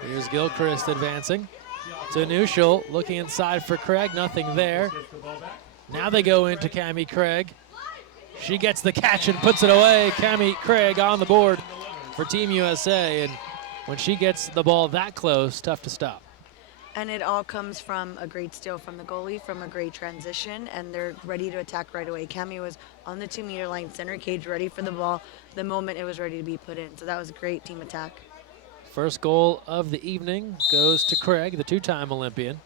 Here's Gilchrist advancing to Neuschel, looking inside for Craig, nothing there. Now they go into Cammie Craig. She gets the catch and puts it away. Cammie Craig on the board for Team USA, and when she gets the ball that close, tough to stop. And it all comes from a great steal from the goalie, from a great transition, and they're ready to attack right away. Cammie was on the 2-meter line, center cage, ready for the ball the moment it was ready to be put in. So that was a great team attack. First goal of the evening goes to Craig, the two-time Olympian.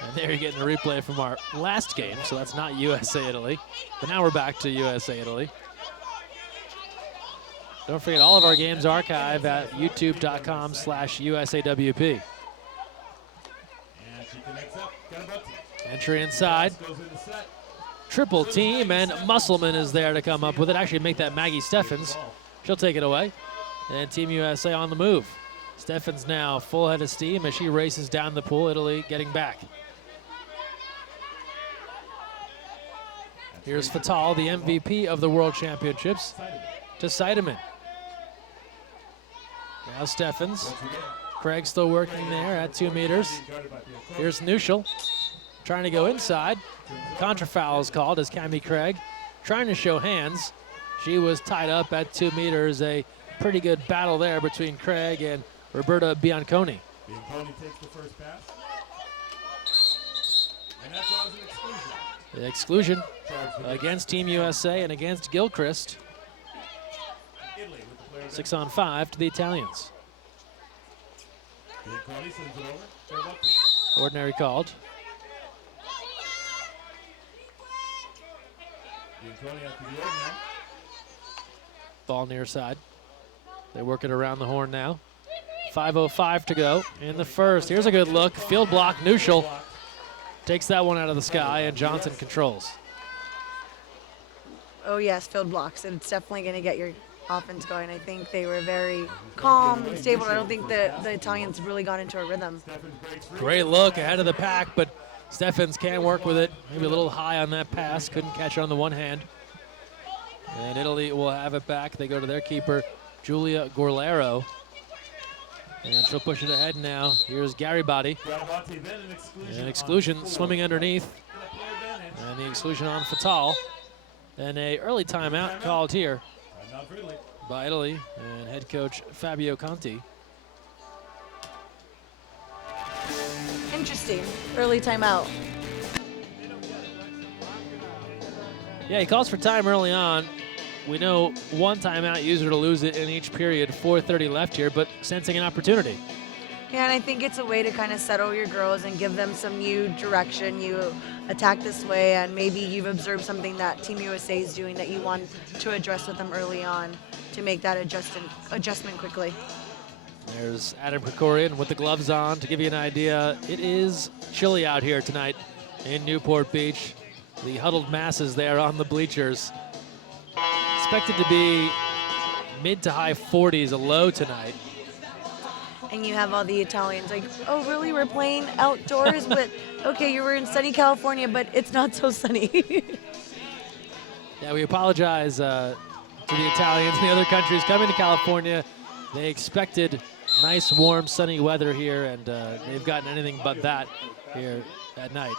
And there you're getting a replay from our last game, so that's not USA-Italy. But now we're back to USA-Italy. Don't forget, all of our games archive at youtube.com/USAWP. Entry inside. Triple team, and Musselman is there to come up with it. Actually make that Maggie Steffens. She'll take it away. And Team USA on the move. Steffens now full head of steam as she races down the pool. Italy getting back. Here's Fatal, the MVP of the World Championships, to Seidemann. Now Steffens. Craig still working there at 2 meters. Here's Neuschel trying to go inside. Contrafoul is called as Cammie Craig trying to show hands. She was tied up at 2 meters. A pretty good battle there between Craig and Roberta Bianconi. Bianconi takes the first pass. And that draws an exclusion. The exclusion against Team USA and against Gilchrist. 6-on-5 to the Italians. Ordinary called. Ball near side. They work it around the horn now. 5:05 to go in the first. Here's a good look. Field block. Neuschel takes that one out of the sky, and Johnson controls. Oh yes, field blocks, and it's definitely going to get your offense going. I think they were very calm and stable. I don't think the Italians really got into a rhythm. Great look ahead of the pack, but Steffens can work with it. Maybe a little high on that pass. Couldn't catch it on the one hand. And Italy will have it back. They go to their keeper, Giulia Gorlero. And she'll push it ahead now. Here's Garibaldi. An exclusion swimming underneath. And the exclusion on Fatal. And a early timeout called here by Italy and head coach Fabio Conti. Interesting. Early timeout. Yeah, he calls for time early on. We know one timeout, user to lose it in each period. 4:30 left here, but sensing an opportunity. Yeah, and I think it's a way to kind of settle your girls and give them some new direction. You attack this way, and maybe you've observed something that Team USA is doing that you want to address with them early on to make that adjustment quickly. There's Adam Krikorian with the gloves on. To give you an idea, it is chilly out here tonight in Newport Beach. The huddled masses there on the bleachers. Expected to be mid to high 40s, a low tonight. And you have all the Italians like, oh, really? We're playing outdoors? But, okay, you were in sunny California, but it's not so sunny. Yeah, we apologize to the Italians and the other countries coming to California. They expected nice, warm, sunny weather here, and they've gotten anything but that here at night.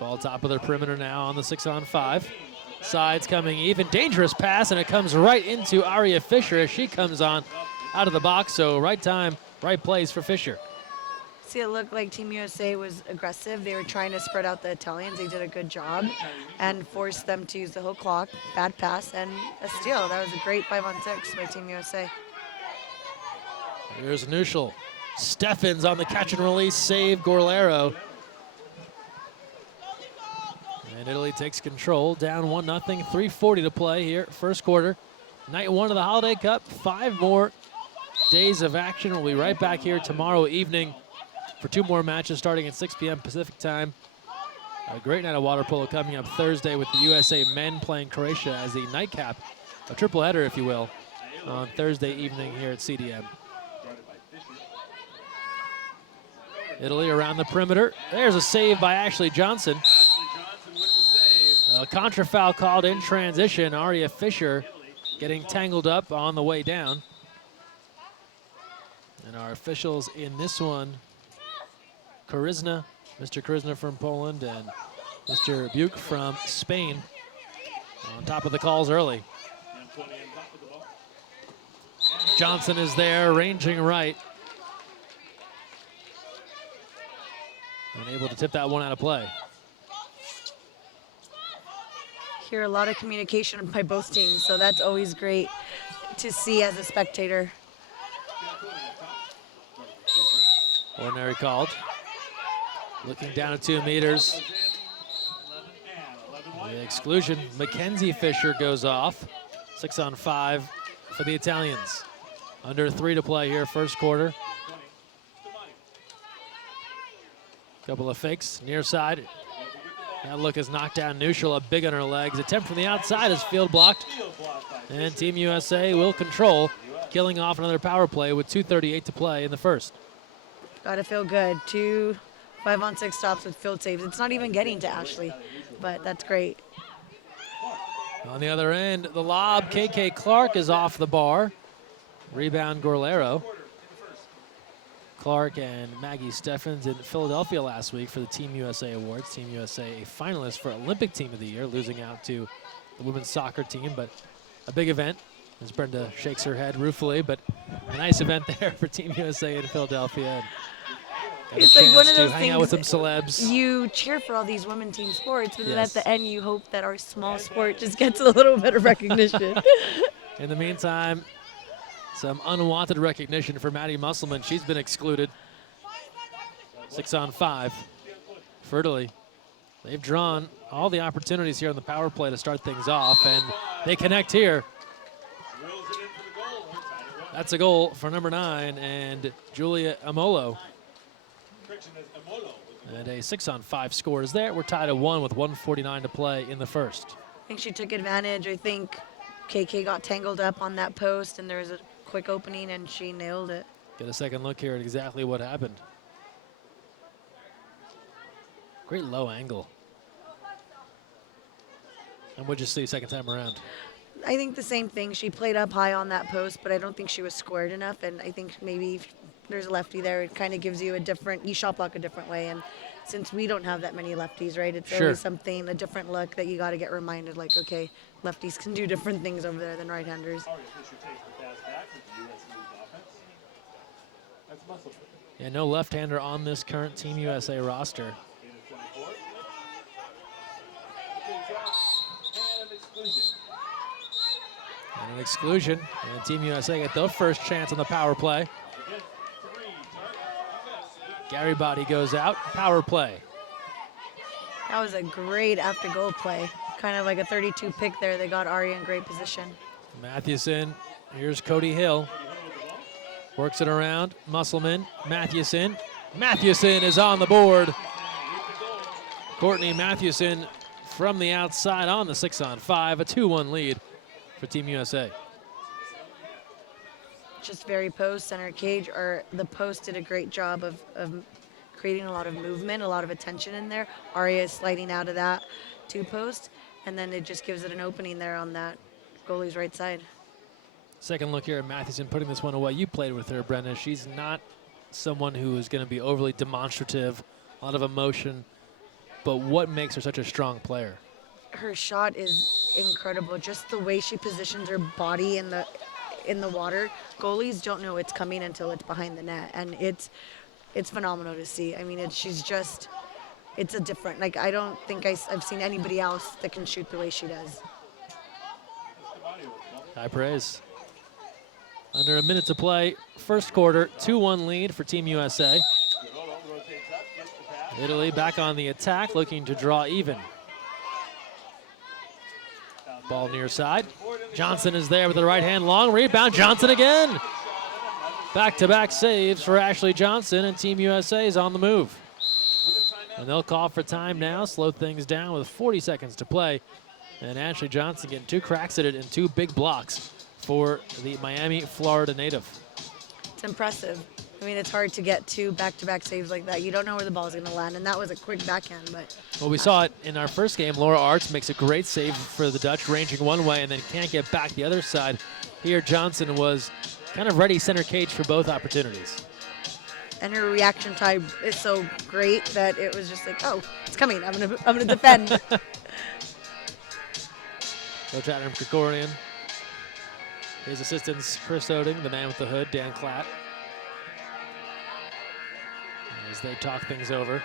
Ball top of their perimeter now on the 6-on-5. Sides coming even. Dangerous pass, and it comes right into Aria Fisher as she comes on out of the box. So right time, right place for Fisher. See, it looked like Team USA was aggressive. They were trying to spread out the Italians. They did a good job and forced them to use the whole clock. Bad pass and a steal. That was a great 5-on-6 by Team USA. Here's Neuschel. Steffens on the catch and release save. Gorlero. And Italy takes control, down 1-0, 3:40 to play here, first quarter. Night 1 of the Holiday Cup, 5 more days of action. We'll be right back here tomorrow evening for 2 more matches starting at 6 p.m. Pacific time. A great night of water polo coming up Thursday with the USA men playing Croatia as the nightcap, a triple header, if you will, on Thursday evening here at CDM. Italy around the perimeter. There's a save by Ashley Johnson. A contra foul called in transition. Aria Fisher getting tangled up on the way down. And our officials in this one, Mr. Karizna from Poland and Mr. Buke from Spain, on top of the calls early. Johnson is there, ranging right. Unable to tip that one out of play. Hear a lot of communication by both teams, so that's always great to see as a spectator. Ordinary called. Looking down at 2 meters. The exclusion. Mackenzie Fisher goes off. 6-on-5 for the Italians. Under 3 to play here, first quarter. Couple of fakes, near side. That look is knocked down neutral, a big on her legs. Attempt from the outside is field blocked. And Team USA will control, killing off another power play with 2:38 to play in the first. Gotta feel good. 2 5-on-6 stops with field saves. It's not even getting to Ashley, but that's great. On the other end, the lob, KK Clark is off the bar. Rebound Gorlero. Clark and Maggie Steffens in Philadelphia last week for the Team USA Awards. Team USA a finalist for Olympic Team of the Year, losing out to the women's soccer team, but a big event as Brenda shakes her head ruefully, but a nice event there for Team USA in Philadelphia. And It's like one of those hang out with things some celebs. you cheer for all these women team sports, but then Yes. at the end you hope that our small sport just gets a little bit of recognition. In the meantime, some unwanted recognition for Maddie Musselman. She's been excluded. 6-on-5 for Italy. They've drawn all the opportunities here on the power play to start things off, and they connect here. That's a goal for number 9 and Julia Amolo. And a 6-on-5 score is there. We're tied at 1 with 1:49 to play in the first. I think she took advantage. I think KK got tangled up on that post, and there was a quick opening, and she nailed it. Get a second look here at exactly what happened. Great low angle. And what'd you see second time around? I think the same thing. She played up high on that post, but I don't think she was squared enough, and I think maybe if there's a lefty there, it kind of gives you you shot block a different way, and since we don't have that many lefties, right, it's Sure. always something, a different look that you got to get reminded, like, okay, lefties can do different things over there than right-handers. Yeah, no left-hander on this current Team USA roster. And an exclusion, and Team USA get their first chance on the power play. Gary Body goes out, power play. That was a great after-goal play, kind of like a 32 pick there. They got Aria in great position. Mathewson, here's Cody Hill. Works it around, Musselman, Mathewson. Mathewson is on the board. Courtney Mathewson from the outside on the 6-on-5, a 2-1 lead for Team USA. Just very post, center cage, or the post did a great job of creating a lot of movement, a lot of attention in there. Aria is sliding out of that 2-post, and then it just gives it an opening there on that goalie's right side. Second look here at Mathewson putting this one away. You played with her, Brenda. She's not someone who is going to be overly demonstrative, a lot of emotion, but what makes her such a strong player? Her shot is incredible. Just the way she positions her body in the water. Goalies don't know it's coming until it's behind the net, and it's phenomenal to see. I mean, it's a different, like, I don't think I've seen anybody else that can shoot the way she does. High praise. Under a minute to play, first quarter, 2-1 lead for Team USA. Italy back on the attack, looking to draw even. Ball near side. Johnson is there with the right hand, long rebound. Johnson again. Back-to-back saves for Ashley Johnson, and Team USA is on the move. And they'll call for time now, slow things down with 40 seconds to play. And Ashley Johnson getting 2 cracks at it and 2 big blocks for the Miami, Florida native. It's impressive. I mean, it's hard to get 2 back-to-back saves like that. You don't know where the ball's going to land, and that was a quick backhand. But well, we saw it in our first game. Laura Arts makes a great save for the Dutch, ranging one way and then can't get back the other side. Here, Johnson was kind of ready center cage for both opportunities. And her reaction time is so great that it was just like, oh, it's coming. I'm gonna defend. Coach Adam Krikorian. His assistants, Chris Oding, the man with the hood, Dan Klatt. As they talk things over.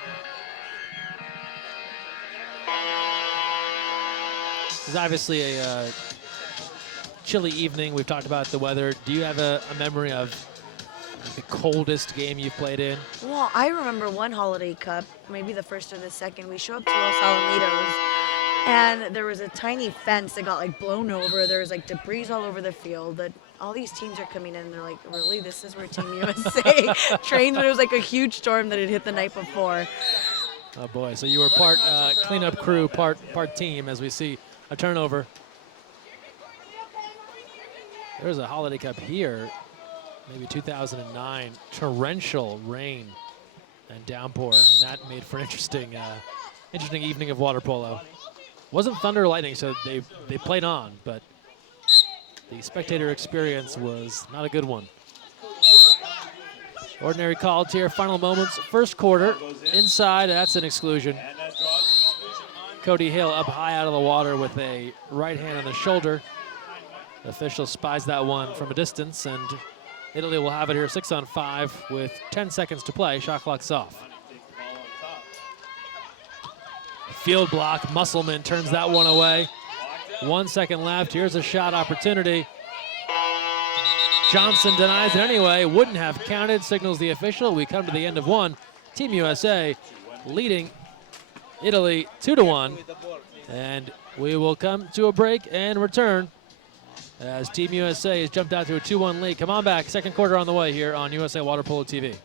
This is obviously a chilly evening. We've talked about the weather. Do you have a memory of the coldest game you've played in? Well, I remember one Holiday Cup, maybe the first or the second. We show up to Los Alamitos, and there was a tiny fence that got like blown over. There was like debris all over the field. That all these teams are coming in, and they're like, really, this is where Team USA trains? But it was like a huge storm that had hit the night before. Oh boy! So you were part cleanup crew, part team. As we see a turnover. There's a Holiday Cup here. Maybe 2009, torrential rain and downpour, and that made for an interesting evening of water polo. Wasn't thunder or lightning, so they played on, but the spectator experience was not a good one. Ordinary called here, final moments, first quarter, inside, that's an exclusion. Cody Hill up high out of the water with a right hand on the shoulder. The official spies that one from a distance, and Italy will have it here 6-on-5 with 10 seconds to play. Shot clock's off. Field block. Musselman turns that one away. 1 second left. Here's a shot opportunity. Johnson denies it anyway. Wouldn't have counted. Signals the official. We come to the end of one. Team USA leading Italy 2-1. And we will come to a break and return as Team USA has jumped out to a 2-1 lead. Come on back, second quarter on the way here on USA Water Polo TV.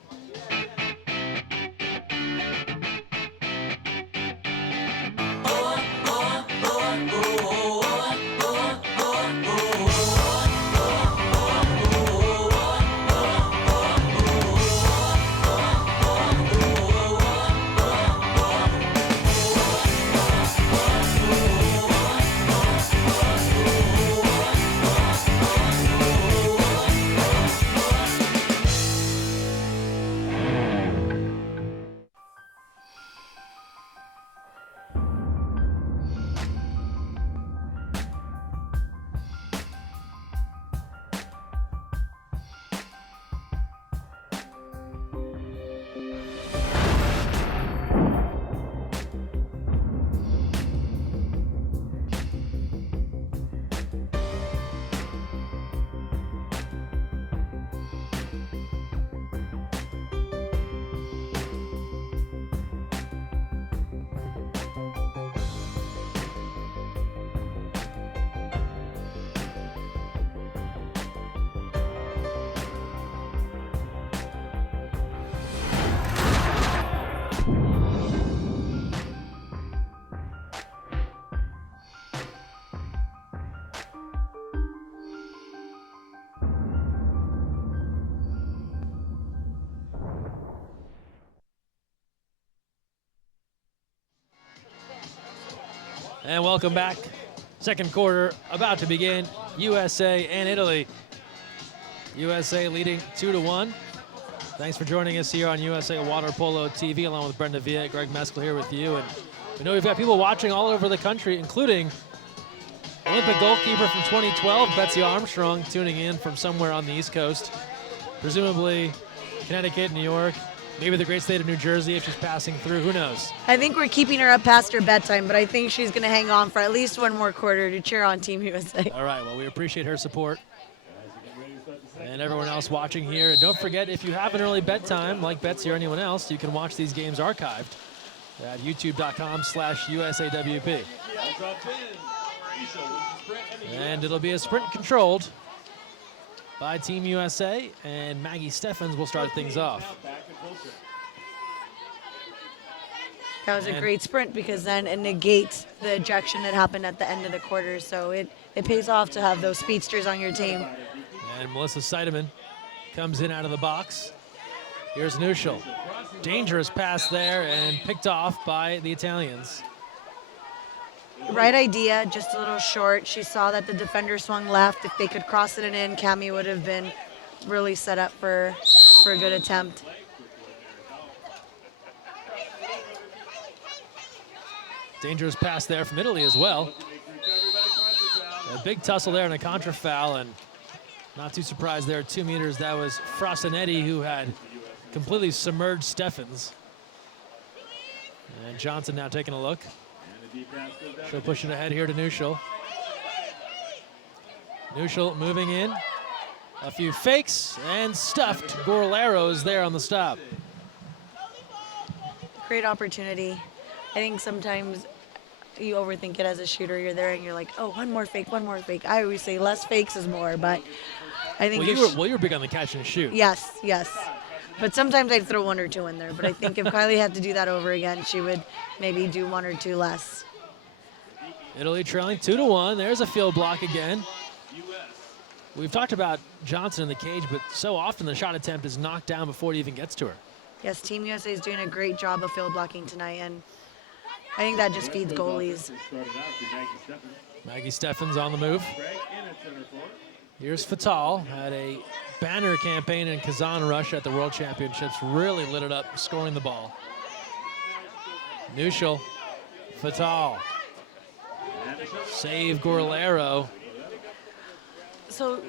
And welcome back. Second quarter about to begin. USA and Italy. USA leading 2-1. Thanks for joining us here on USA Water Polo TV, along with Brenda Villa, Greg Meskel here with you. And we know we've got people watching all over the country, including Olympic goalkeeper from 2012, Betsy Armstrong, tuning in from somewhere on the East Coast. Presumably Connecticut, New York, maybe the great state of New Jersey if she's passing through, who knows? I think we're keeping her up past her bedtime, but I think she's going to hang on for at least one more quarter to cheer on Team USA. All right, well, we appreciate her support. And everyone else watching here. And don't forget, if you have an early bedtime, like Betsy or anyone else, you can watch these games archived at youtube.com/USAWP. And it'll be a sprint controlled by Team USA, and Maggie Steffens will start things off. That was a And- great sprint because then it negates the ejection that happened at the end of the quarter. So it pays off to have those speedsters on your team. And Melissa Seidemann comes in out of the box. Here's Nuschel. Dangerous pass there and picked off by the Italians. Right idea, just a little short. She saw that the defender swung left. If they could cross it and in, Cami would have been really set up for a good attempt. Dangerous pass there from Italy as well. A big tussle there and a contra foul, and not too surprised there, 2 meters. That was Frasinetti who had completely submerged Steffens. And Johnson now taking a look. She'll push it ahead here to Nuschel. Nuschel moving in. A few fakes and stuffed Gorleros there on the stop. Great opportunity. I think sometimes you overthink it as a shooter. You're there and you're like, oh, one more fake, one more fake. I always say less fakes is more, but I think Well, you were big on the catch and shoot. Yes. But sometimes I'd throw 1 or 2 in there. But I think if Kylie had to do that over again, she would maybe do 1 or 2 less. Italy trailing 2-1. There's a field block again. We've talked about Johnson in the cage, but so often the shot attempt is knocked down before it even gets to her. Yes, Team USA is doing a great job of field blocking tonight, and I think that just feeds goalies. Maggie Steffens on the move. Here's Fatal. Had a banner campaign in Kazan, Russia at the World Championships. Really lit it up, scoring the ball. Nuschel. Fatal. Save Gorlero. So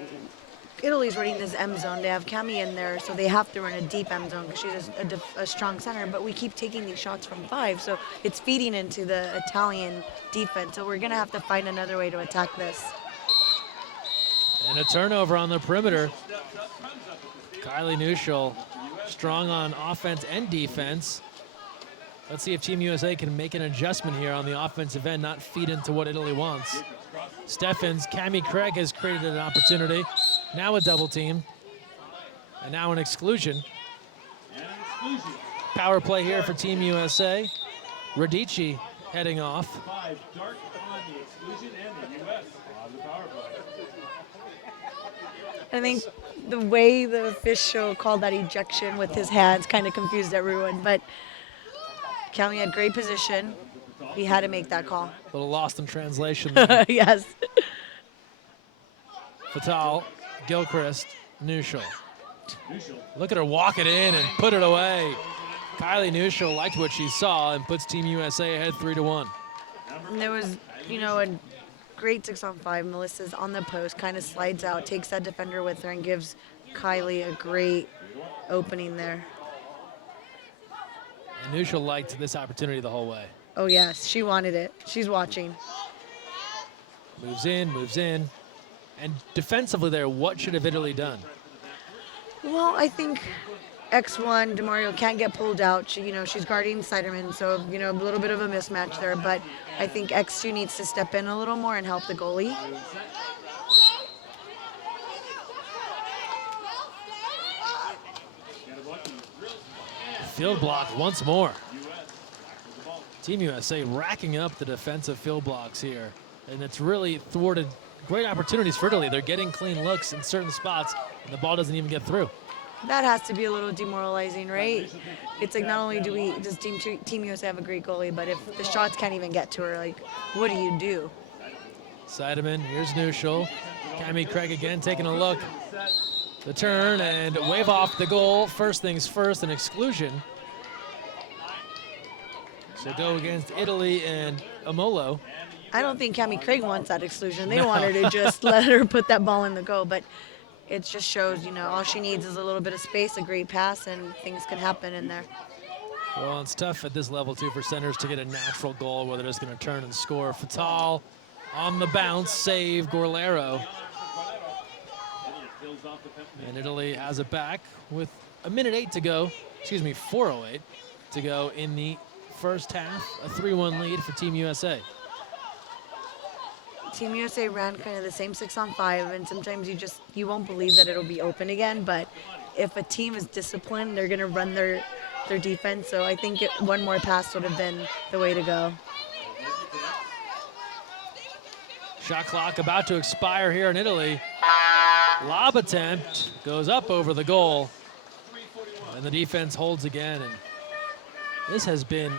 Italy's running this M zone. They have Cami in there, so they have to run a deep M zone because she's a strong center. But we keep taking these shots from 5, so it's feeding into the Italian defense. So we're going to have to find another way to attack this. And a turnover on the perimeter. Kylie Nuschel strong on offense and defense. Let's see if Team USA can make an adjustment here on the offensive end, not feed into what Italy wants. Steffens, Cami Craig has created an opportunity. Now a double team. And now an exclusion. Power play here for Team USA. Radici heading off. I think the way the official called that ejection with his hands kind of confused everyone, but Cami had great position. He had to make that call. A little lost in translation there. Yes. Fatal, Gilchrist, Nuschel. Look at her walk it in and put it away. Kylie Nuschel liked what she saw and puts Team USA ahead 3-1. And there was, a great 6-on-5. Melissa's on the post, kind of slides out, takes that defender with her, and gives Kylie a great opening there. And Nuschel liked this opportunity the whole way. Oh, yes, she wanted it. She's watching. Moves in. And defensively there, what should have Italy done? Well, I think X1, DeMario can't get pulled out. She's guarding Seidemann, so, a little bit of a mismatch there. But I think X2 needs to step in a little more and help the goalie. Field block once more. Team USA racking up the defensive field blocks here. And it's really thwarted great opportunities for Italy. They're getting clean looks in certain spots, and the ball doesn't even get through. That has to be a little demoralizing, right? It's like not only does Team USA have a great goalie, but if the shots can't even get to her, like, what do you do? Seidemann, here's Nuschel. Cami Craig again taking a look. The turn and wave off the goal. First things first, an exclusion. So go against Italy and Amolo. I don't think Cami Craig wants that exclusion. They want her to just let her put that ball in the goal, but it just shows, all she needs is a little bit of space, a great pass, and things can happen in there. Well, it's tough at this level, too, for centers to get a natural goal where they're just going to turn and score. Fatal on the bounce, save Gorlero. And Italy has it back with 1:08 to go. 4:08 to go in the first half. A 3-1 lead for Team USA. Team USA ran kind of the same 6-on-5, and sometimes you won't believe that it'll be open again, but if a team is disciplined, they're going to run their their defense. So I think one more pass would have been the way to go. Shot clock about to expire here in Italy. Lob attempt goes up over the goal. And the defense holds again. And this has been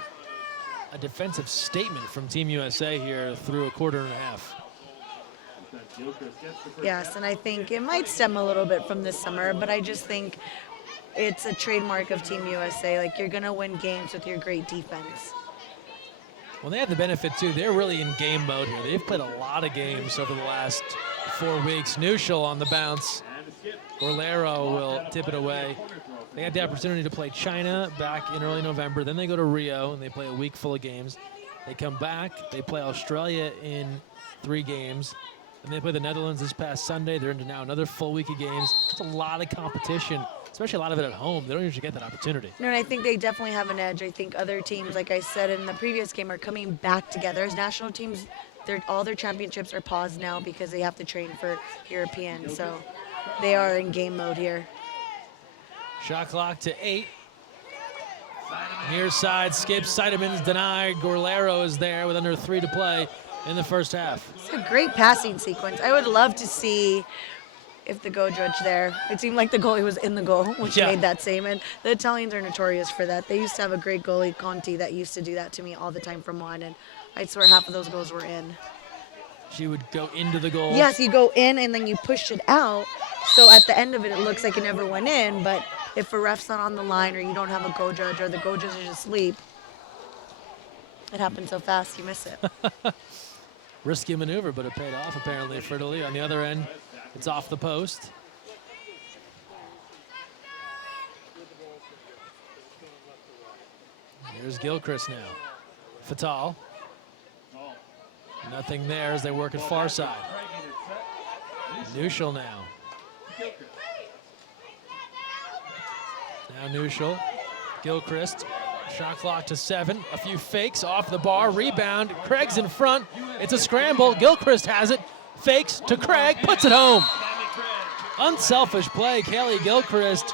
a defensive statement from Team USA here through a quarter and a half. Yes, and I think it might stem a little bit from this summer, but I just think it's a trademark of Team USA. Like, you're going to win games with your great defense. Well, they have the benefit, too. They're really in game mode here. They've played a lot of games over the last 4 weeks. Nuschel on the bounce. Gorlero will tip it away. They had the opportunity to play China back in early November. Then they go to Rio, and they play a week full of games. They come back. They play Australia in 3 games. And they play the Netherlands this past Sunday. They're into now another full week of games. It's a lot of competition, especially a lot of it at home. They don't usually get that opportunity. No, and I think they definitely have an edge. I think other teams, like I said in the previous game, are coming back together. As national teams, all their championships are paused now because they have to train for European. So they are in game mode here. Shot clock to 8. Near side skips. Seideman's denied. Gorlero is there with under 3 to play in the first half. It's a great passing sequence. I would love to see if the goal judge there. It seemed like the goalie was in the goal, which made that same. And the Italians are notorious for that. They used to have a great goalie, Conti, that used to do that to me all the time from one. And I swear half of those goals were in. She would go into the goal. Yes, you go in and then you push it out. So at the end of it, it looks like it never went in. But if a ref's not on the line or you don't have a goal judge or the goal judge is asleep, it happens so fast you miss it. Risky maneuver, but it paid off apparently for Italy. On the other end, it's off the post. Here's Gilchrist now. Fatal. Nothing there as they work at far side. Nuschel now. Now Nuschel. Gilchrist. Shot clock to 7. A few fakes off the bar. Rebound. Craig's in front. It's a scramble. Gilchrist has it. Fakes to Craig. Puts it home. Unselfish play. Kaylee Gilchrist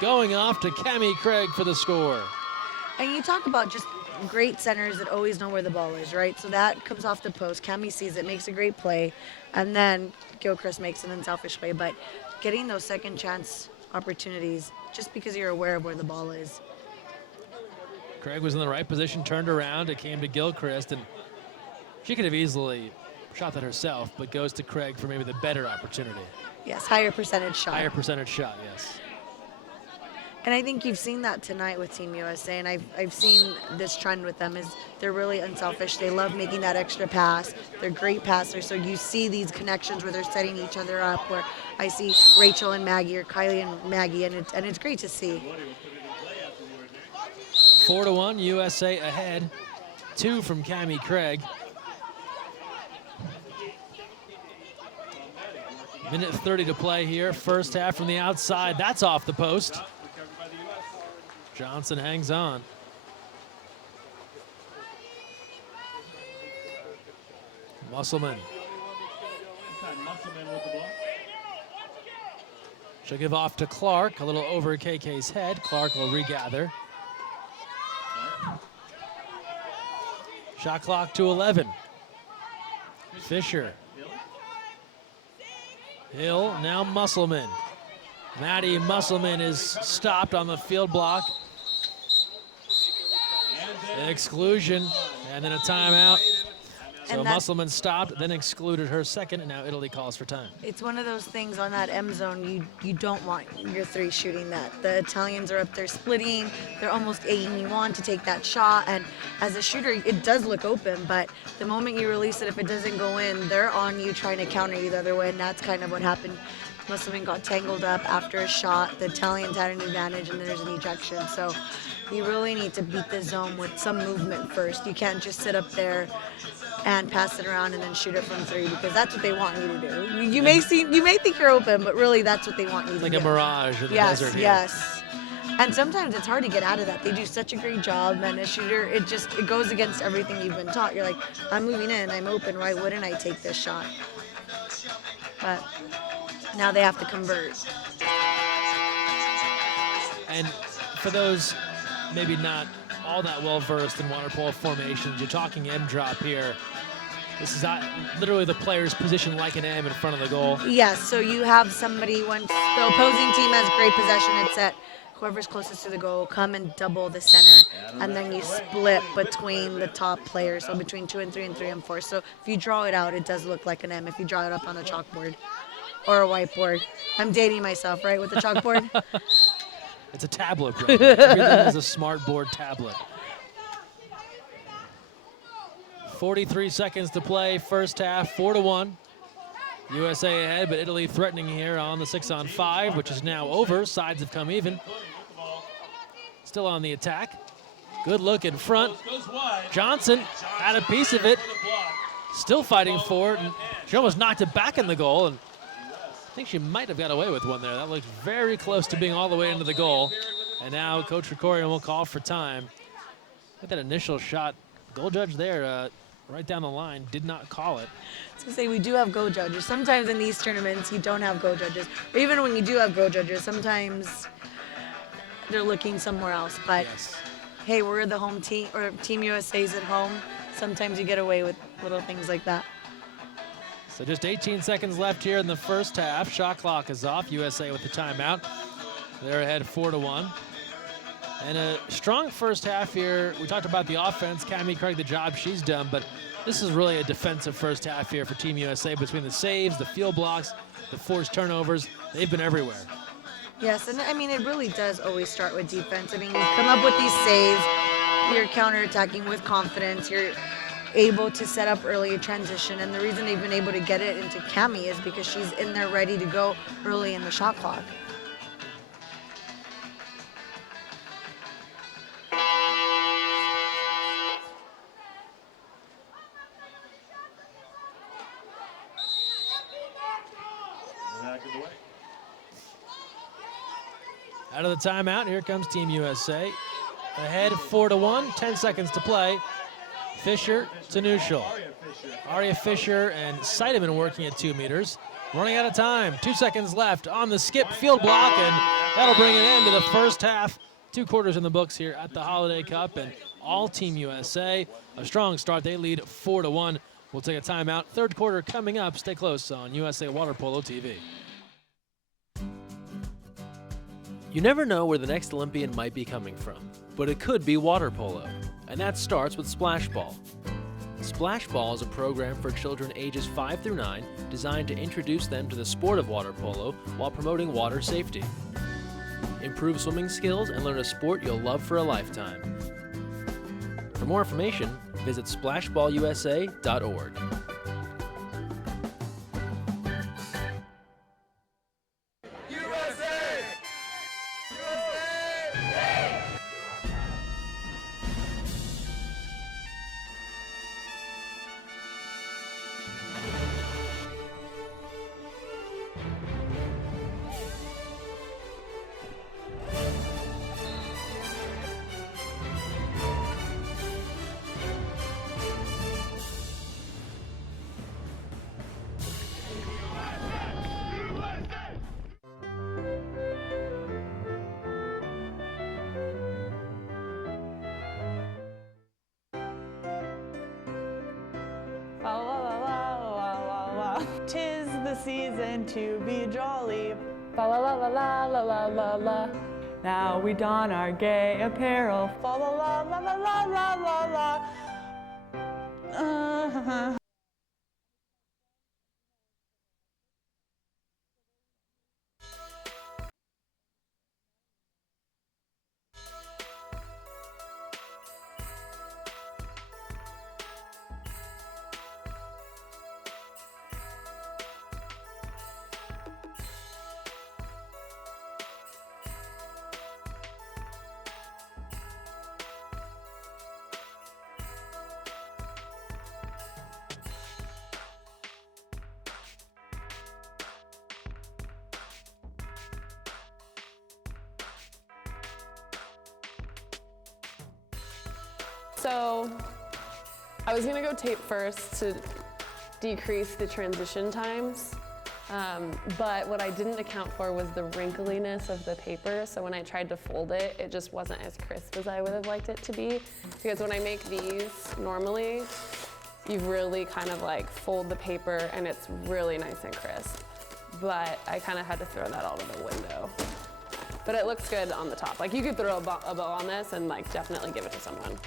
going off to Cami Craig for the score. And you talk about just great centers that always know where the ball is, right? So that comes off the post. Cami sees it, makes a great play, and then Gilchrist makes an unselfish play. But getting those second chance opportunities just because you're aware of where the ball is. Craig was in the right position, turned around, it came to Gilchrist, and she could have easily shot that herself, but goes to Craig for maybe the better opportunity. Yes, higher percentage shot. Higher percentage shot, yes. And I think you've seen that tonight with Team USA, and I've seen this trend with them is they're really unselfish. They love making that extra pass. They're great passers, so you see these connections where they're setting each other up, where I see Rachel and Maggie or Kylie and Maggie, and it's great to see. 4-1, USA ahead. 2 from Cami Craig. Minute 30 to play here. First half from the outside. That's off the post. Johnson hangs on. Musselman. She'll give off to Clark. A little over KK's head. Clark will regather. Shot clock to 11. Fisher. Hill, now Musselman. Maddie Musselman is stopped on the field block. Exclusion, and then a timeout. So Musselman stopped, then excluded her second, and now Italy calls for time. It's one of those things on that M zone, you don't want your 3 shooting that. The Italians are up there splitting, they're almost egging you on to take that shot, and as a shooter, it does look open, but the moment you release it, if it doesn't go in, they're on you trying to counter you the other way, and that's kind of what happened. Musselman got tangled up after a shot, the Italians had an advantage, and there's an ejection, so you really need to beat the zone with some movement first. You can't just sit up there and pass it around and then shoot it from 3 because that's what they want you to do. You may think you're open, but really that's what they want you to do. Like a mirage in the desert here. Yes. And sometimes it's hard to get out of that. They do such a great job, and a shooter, it goes against everything you've been taught. You're like, I'm moving in, I'm open, why wouldn't I take this shot? But now they have to convert. And for those maybe not all that well versed in water polo formations, you're talking M drop here. This is literally the player's position like an M in front of the goal. Yes, so you have somebody, once the opposing team has great possession and set, whoever's closest to the goal, come and double the center, and then you split between the top players, so between 2 and 3 and 3 and 4. So if you draw it out, it does look like an M if you draw it up on a chalkboard or a whiteboard. I'm dating myself, right, with the chalkboard? It's a tablet, bro. Everything is a smart board tablet. 43 seconds to play, first half, 4-1. USA ahead, but Italy threatening here on the 6-on-5, which is now over. Sides have come even. Still on the attack. Good look in front. Johnson had a piece of it. Still fighting for it. And she almost knocked it back in the goal. And I think she might have got away with one there. That looked very close to being all the way into the goal. And now Coach Ricorian will call for time. With that initial shot, goal judge there, right down the line, did not call it. I was going to say, we do have go judges. Sometimes in these tournaments, you don't have go judges. Or even when you do have go judges, sometimes they're looking somewhere else. But Yes. hey, we're the home team, or Team USA's at home. Sometimes you get away with little things like that. So just 18 seconds left here in the first half. Shot clock is off. USA with the timeout. They're ahead 4-1. And a strong first half here. We talked about the offense. Cammie Craig, the job she's done, but this is really a defensive first half here for Team USA between the saves, the field blocks, the forced turnovers. They've been everywhere. Yes, and I mean, it really does always start with defense. I mean, you come up with these saves, you're counterattacking with confidence, you're able to set up early a transition, and the reason they've been able to get it into Cammie is because she's in there ready to go early in the shot clock. Out of the timeout, here comes Team USA. Ahead 4-1, 10 seconds to play. Fisher to neutral. Aria Fisher and Seidemann working at 2 meters. Running out of time, 2 seconds left on the skip field block, and that'll bring an end to the first half. 2 quarters in the books here at the Holiday Cup, and all Team USA. A strong start, they lead 4-1. We'll take a timeout. Third quarter coming up. Stay close on USA Water Polo TV. You never know where the next Olympian might be coming from, but it could be water polo, and that starts with Splash Ball. Splash Ball is a program for children ages 5 through 9 designed to introduce them to the sport of water polo while promoting water safety. Improve swimming skills and learn a sport you'll love for a lifetime. For more information, visit splashballusa.org. La la la la la la la. 'Tis the season to be jolly. La la la la la la la la la. Now we don our gay apparel. La la la la la la la la la. Uh-huh. So I was gonna go tape first to decrease the transition times, But what I didn't account for was the wrinkliness of the paper. So when I tried to fold it, it just wasn't as crisp as I would have liked it to be. Because when I make these normally, you really kind of like fold the paper and it's really nice and crisp. But I kind of had to throw that out of the window. But it looks good on the top. Like you could throw a bow on this and like definitely give it to someone.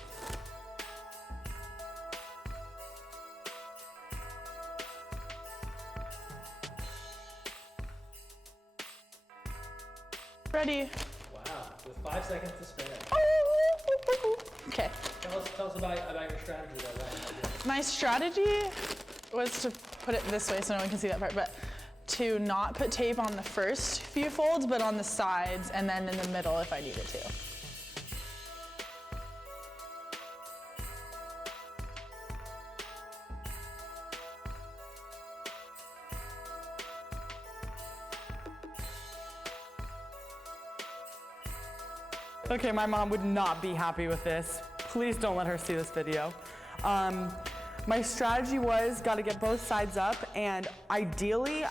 Ready. Wow, with 5 seconds to spare. Okay. Tell us about your strategy there, right? My strategy was to put it this way so no one can see that part, but to not put tape on the first few folds, but on the sides and then in the middle if I needed to. Okay, my mom would not be happy with this. Please don't let her see this video. My strategy was gotta get both sides up, and ideally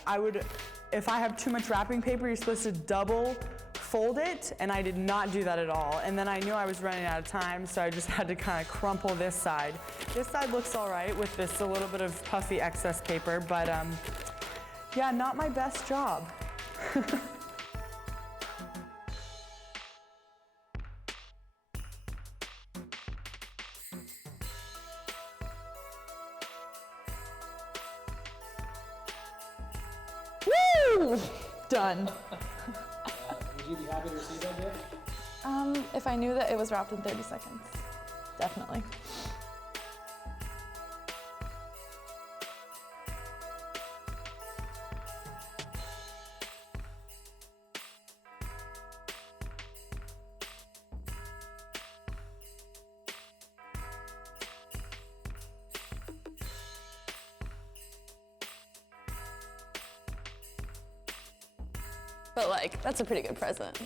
if I have too much wrapping paper, you're supposed to double fold it, and I did not do that at all. And then I knew I was running out of time, so I just had to kind of crumple this side. This side looks all right with this a little bit of puffy excess paper, but yeah, not my best job. Woo! Done. Would you be happy to receive that gift? If I knew that it was wrapped in 30 seconds, definitely. But like, that's a pretty good present.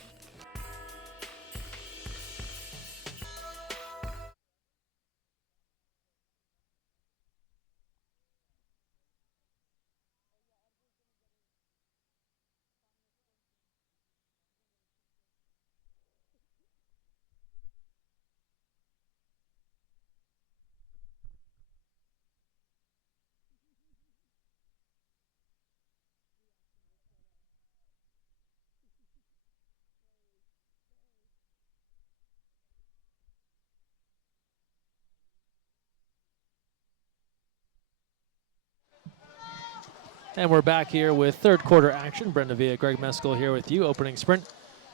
And we're back here with third quarter action. Brenda Villa, Greg Meskel here with you. Opening sprint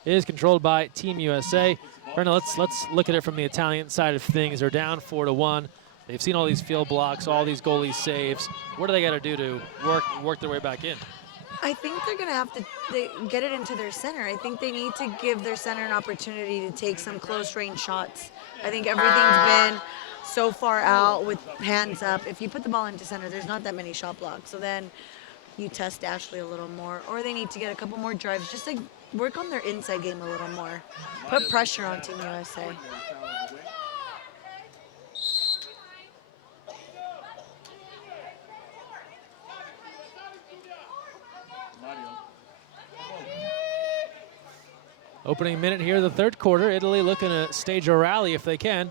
is controlled by Team USA. Brenda, let's look at it from the Italian side of things. They're down 4-1. They've seen all these field blocks, all these goalie saves. What do they got to do to work their way back in? I think they're going to have to get it into their center. I think they need to give their center an opportunity to take some close range shots. I think everything's been so far out with hands up. If you put the ball into center, there's not that many shot blocks. So then you test Ashley a little more, or they need to get a couple more drives, just like work on their inside game a little more. Put pressure on Team USA. Opening minute here, the third quarter. Italy looking to stage a rally if they can.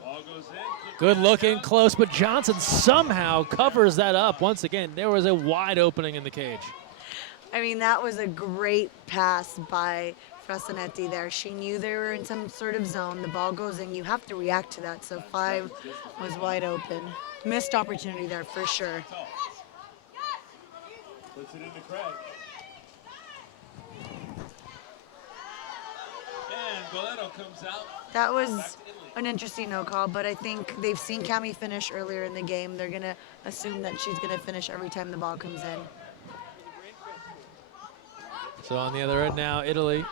Good looking, close, but Johnson somehow covers that up. Once again, there was a wide opening in the cage. I mean, that was a great pass by Frassanetti there. She knew they were in some sort of zone. The ball goes in. You have to react to that. So 5 was wide open. Missed opportunity there for sure. Puts it into Craig. And Goletto comes out. That was an interesting no call, but I think they've seen Cami finish earlier in the game. They're going to assume that she's going to finish every time the ball comes in. So on the other end now, Italy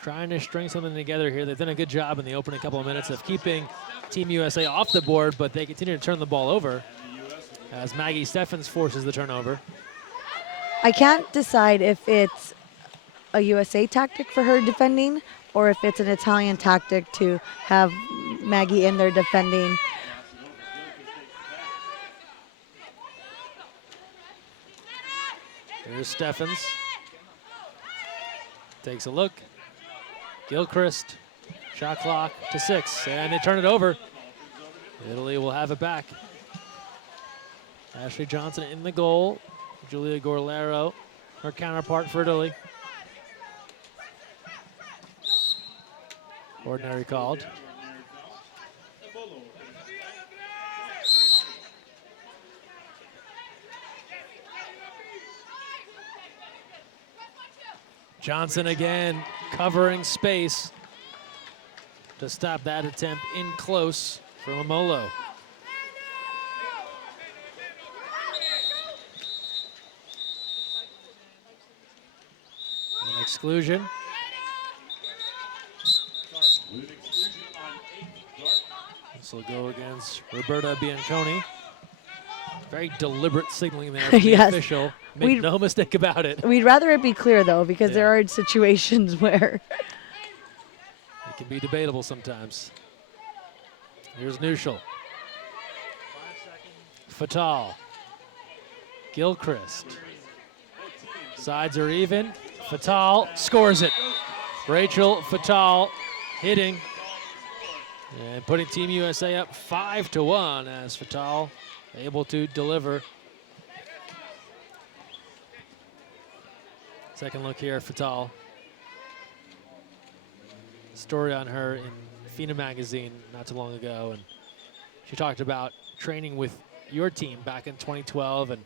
trying to string something together here. They've done a good job in the opening couple of minutes of keeping Team USA off the board, but they continue to turn the ball over as Maggie Steffens forces the turnover. I can't decide if it's a USA tactic for her defending or if it's an Italian tactic to have Maggie in there defending. Here's Steffens. Takes a look. Gilchrist. Shot clock to 6, and they turn it over. Italy will have it back. Ashley Johnson in the goal. Julia Gorlero, her counterpart for Italy. Ordinary called. Johnson again covering space to stop that attempt in close from Polo. An exclusion. This will go against Roberta Bianconi. Very deliberate signaling there from the Yes. official. Make no mistake about it. We'd rather it be clear, though, because there Yeah. are situations where It can be debatable sometimes. Here's Neuschel. Fatal. Gilchrist. Sides are even. Fatal scores it. Rachel Fatal hitting and putting Team USA up 5-1 as Fatal able to deliver. Second look here, Fatal. Story on her in FINA magazine not too long ago, and she talked about training with your team back in 2012 and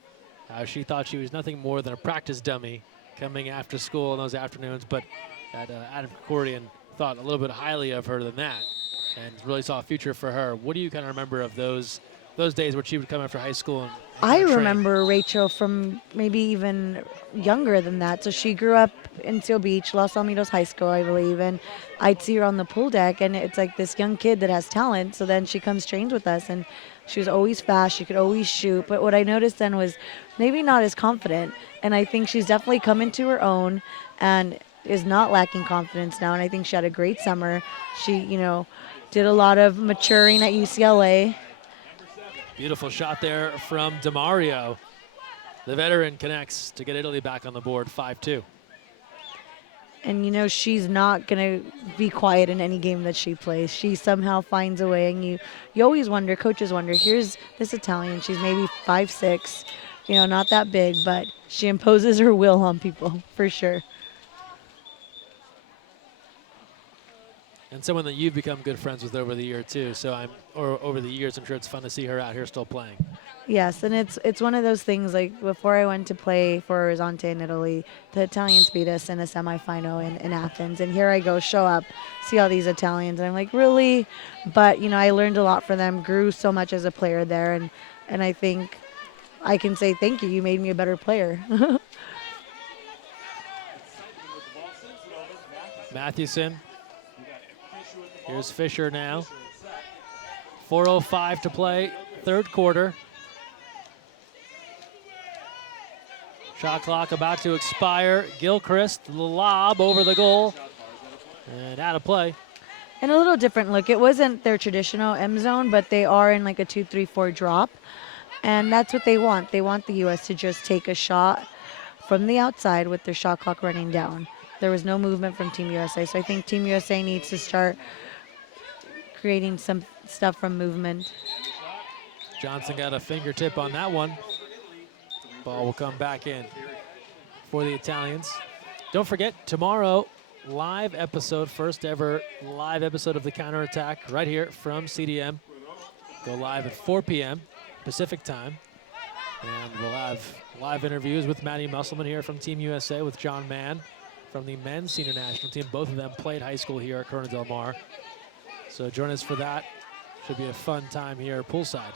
how she thought she was nothing more than a practice dummy coming after school in those afternoons, but that Adam Krikorian thought a little bit highly of her than that and really saw a future for her. What do you kind of remember of those days where she would come after high school and I kinda train? remember Rachel from maybe even younger than that. So she grew up in Seal Beach, Los Alamitos High School, I believe, and I'd see her on the pool deck, and it's like this young kid that has talent. So then she comes trains with us, and she was always fast. She could always shoot. But what I noticed then was maybe not as confident, and I think she's definitely come into her own and is not lacking confidence now. And I think she had a great summer. She, did a lot of maturing at UCLA. Beautiful shot there from DeMario. The veteran connects to get Italy back on the board, 5-2. And she's not going to be quiet in any game that she plays. She somehow finds a way, and you always wonder, coaches wonder, here's this Italian, she's maybe 5'6", not that big, but she imposes her will on people, for sure. And someone that you've become good friends with over the year too. So over the years, I'm sure it's fun to see her out here still playing. Yes, and it's one of those things, like before I went to play for Orizzonte in Italy, the Italians beat us in a semifinal in Athens, and here I go, show up, see all these Italians, and I'm like, really? But, I learned a lot from them, grew so much as a player there, and I think I can say thank you. You made me a better player. Mathewson. Here's Fisher now. 4:05 to play, third quarter. Shot clock about to expire. Gilchrist, the lob over the goal, and out of play. And a little different look. It wasn't their traditional M zone, but they are in like a 2-3-4 drop. And that's what they want. They want the U.S. to just take a shot from the outside with their shot clock running down. There was no movement from Team USA. So I think Team USA needs to start creating some stuff from movement. Johnson got a fingertip on that one. Ball will come back in for the Italians. Don't forget, tomorrow, live episode, first ever live episode of The Counterattack right here from CDM. Go live at 4 p.m. Pacific time. And we'll have live interviews with Maddie Musselman here from Team USA, with John Mann from the men's senior national team. Both of them played high school here at Corona Del Mar. So join us for that. Should be a fun time here poolside.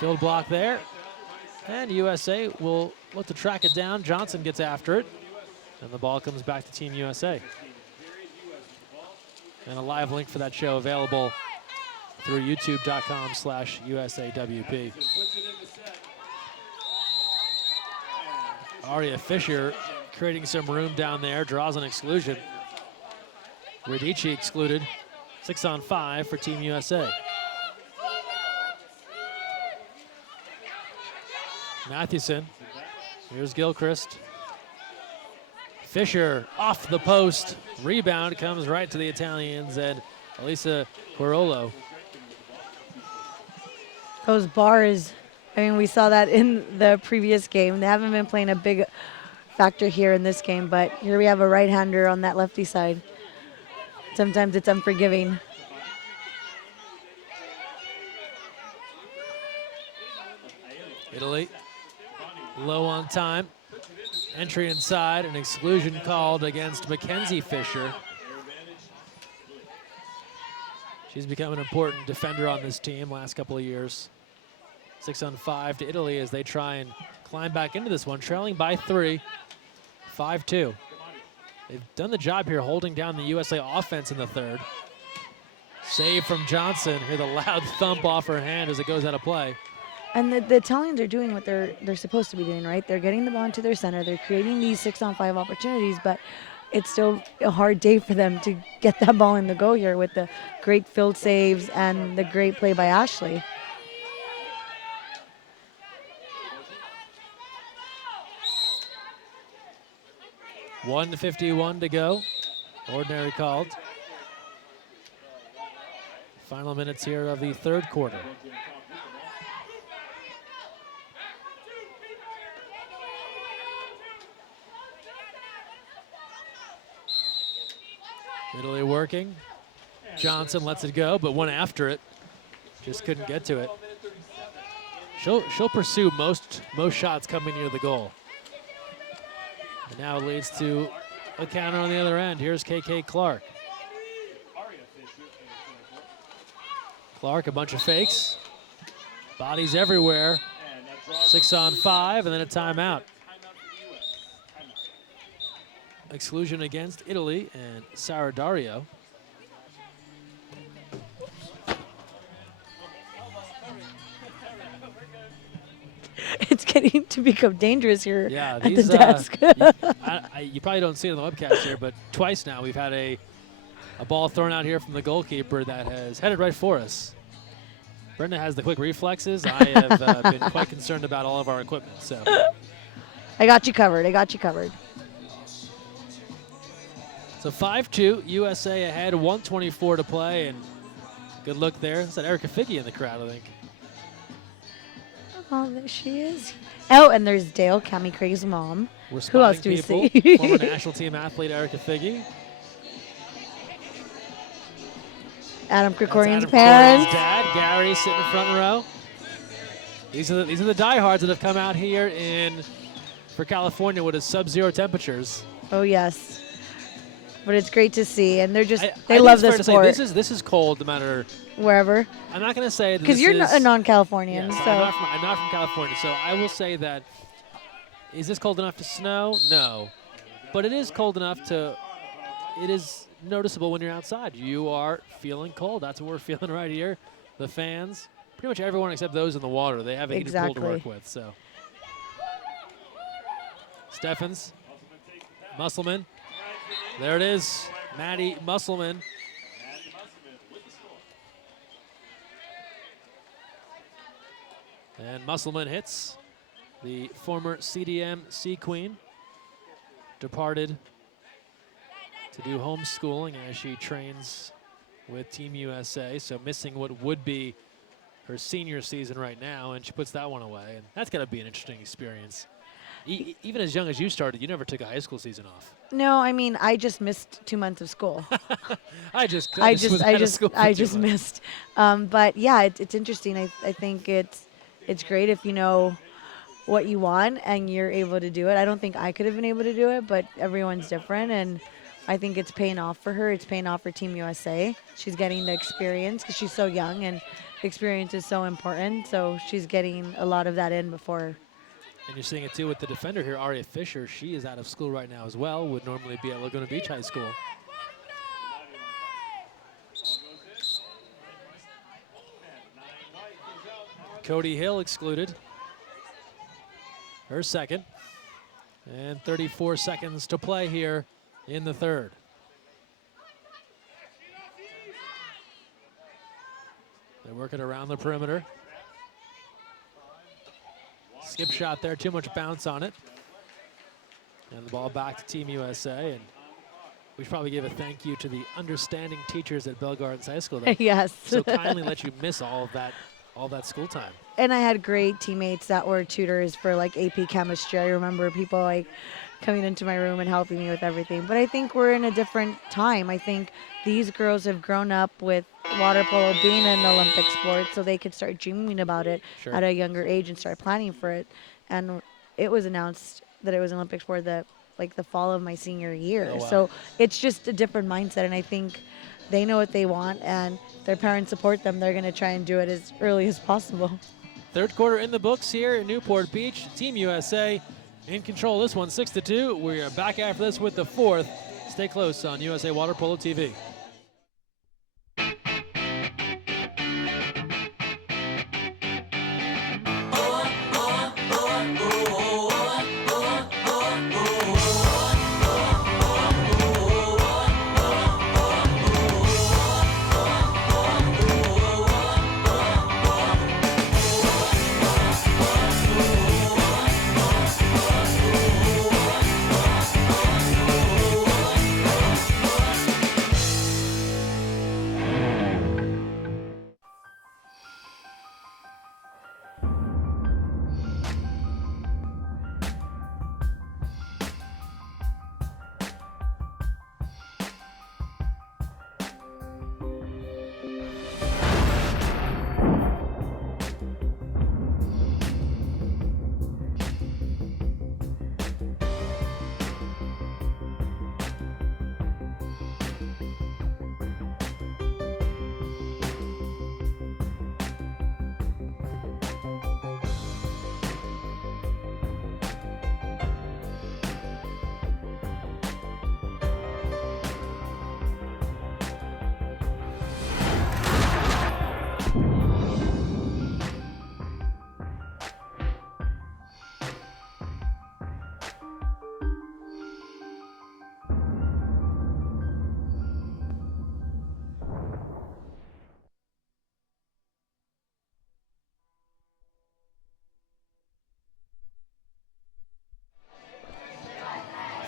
Field block there. And USA will look to track it down. Johnson gets after it. And the ball comes back to Team USA. And a live link for that show available through youtube.com/USAWP. Aria Fisher creating some room down there, draws an exclusion. Radici excluded. 6-on-5 for Team USA. Mathewson Here's Gilchrist. Fisher off the post. Rebound comes right to the Italians and Elisa Corolo. Those bars, I mean, we saw that in the previous game. They haven't been playing a big factor here in this game, but here we have a right-hander on that lefty side. Sometimes it's unforgiving. Italy low on time. Entry inside, an exclusion called against Mackenzie Fisher. She's become an important defender on this team last couple of years. 6-on-5 to Italy as they try and climb back into this one, trailing by 3, 5-2. They've done the job here holding down the USA offense in the third. Save from Johnson. Hear the loud thump off her hand as it goes out of play. And the Italians are doing what they're supposed to be doing, right? They're getting the ball into their center. They're creating these 6-on-5 opportunities, but it's still a hard day for them to get that ball in the go here with the great field saves and the great play by Ashley. .151 to go. Ordinary called. Final minutes here of the third quarter. Italy working. Johnson lets it go, but went after it. Just couldn't get to it. She'll pursue most shots coming near the goal. And now it leads to a counter on the other end. Here's KK Clark. Clark, a bunch of fakes. Bodies everywhere. 6-on-5, and then a timeout. Exclusion against Italy and Sara Dario. It's getting to become dangerous here Yeah, at these, the desk. you probably don't see it on the webcast here, but twice now we've had a ball thrown out here from the goalkeeper that has headed right for us. Brenda has the quick reflexes. I have been quite concerned about all of our equipment. So I got you covered. So 5-2, USA ahead, 1:24 to play, and good look there. Is that Erica Figge in the crowd, I think. Oh, there she is. Oh, and there's Dale, Cammie Craig's mom. We're Who else spotting do we people. see? Former national team athlete Erica Figge. Adam That's Krikorian's Adam parents. Krikorian's dad, Gary, sitting in front row. These are the diehards that have come out here for California with its sub-zero temperatures. Oh, yes. But it's great to see, and they're just, I they think love it's fair the to say sport. this is cold no matter. Wherever. I'm not going to say that Because you're a non-Californian, yes, so. I'm not from California, so I will say that, is this cold enough to snow? No. But it is cold enough it is noticeable when you're outside. You are feeling cold. That's what we're feeling right here. The fans, pretty much everyone except those in the water, they have a heated pool to work with. So, Steffens, Musselman. There it is, Maddie Musselman. And Musselman hits. The former CDM Sea Queen departed to do homeschooling as she trains with Team USA, so missing what would be her senior season right now, and she puts that one away, and that's got to be an interesting experience. Even as young as you started, you never took a high school season off. No, I mean, I just missed 2 months of school. I just missed. But yeah, it's interesting. I think it's great if you know what you want and you're able to do it. I don't think I could have been able to do it, but everyone's different, and I think it's paying off for her. It's paying off for Team USA. She's getting the experience because she's so young, and experience is so important. So she's getting a lot of that in before. And you're seeing it too with the defender here, Aria Fisher. She is out of school right now as well. Would normally be at Laguna Beach High School. Cody Hill excluded. Her second. And 34 seconds to play here in the third. They're working around the perimeter. Skip shot there, too much bounce on it. And the ball back to Team USA. And we should probably give a thank you to the understanding teachers at Bell Gardens High School that Yes. so kindly let you miss all that school time. And I had great teammates that were tutors for like AP chemistry. I remember people like coming into my room and helping me with everything. But I think we're in a different time. I think these girls have grown up with water polo being an Olympic sport, so they could start dreaming about it Sure. at a younger age and start planning for it. And it was announced that it was an Olympic sport the fall of my senior year. Oh, wow. So it's just a different mindset, and I think they know what they want, and their parents support them. They're going to try and do it as early as possible. Third quarter in the books here in Newport Beach. Team USA in control. This one 6-2. We are back after this with the fourth. Stay close on USA Water Polo TV.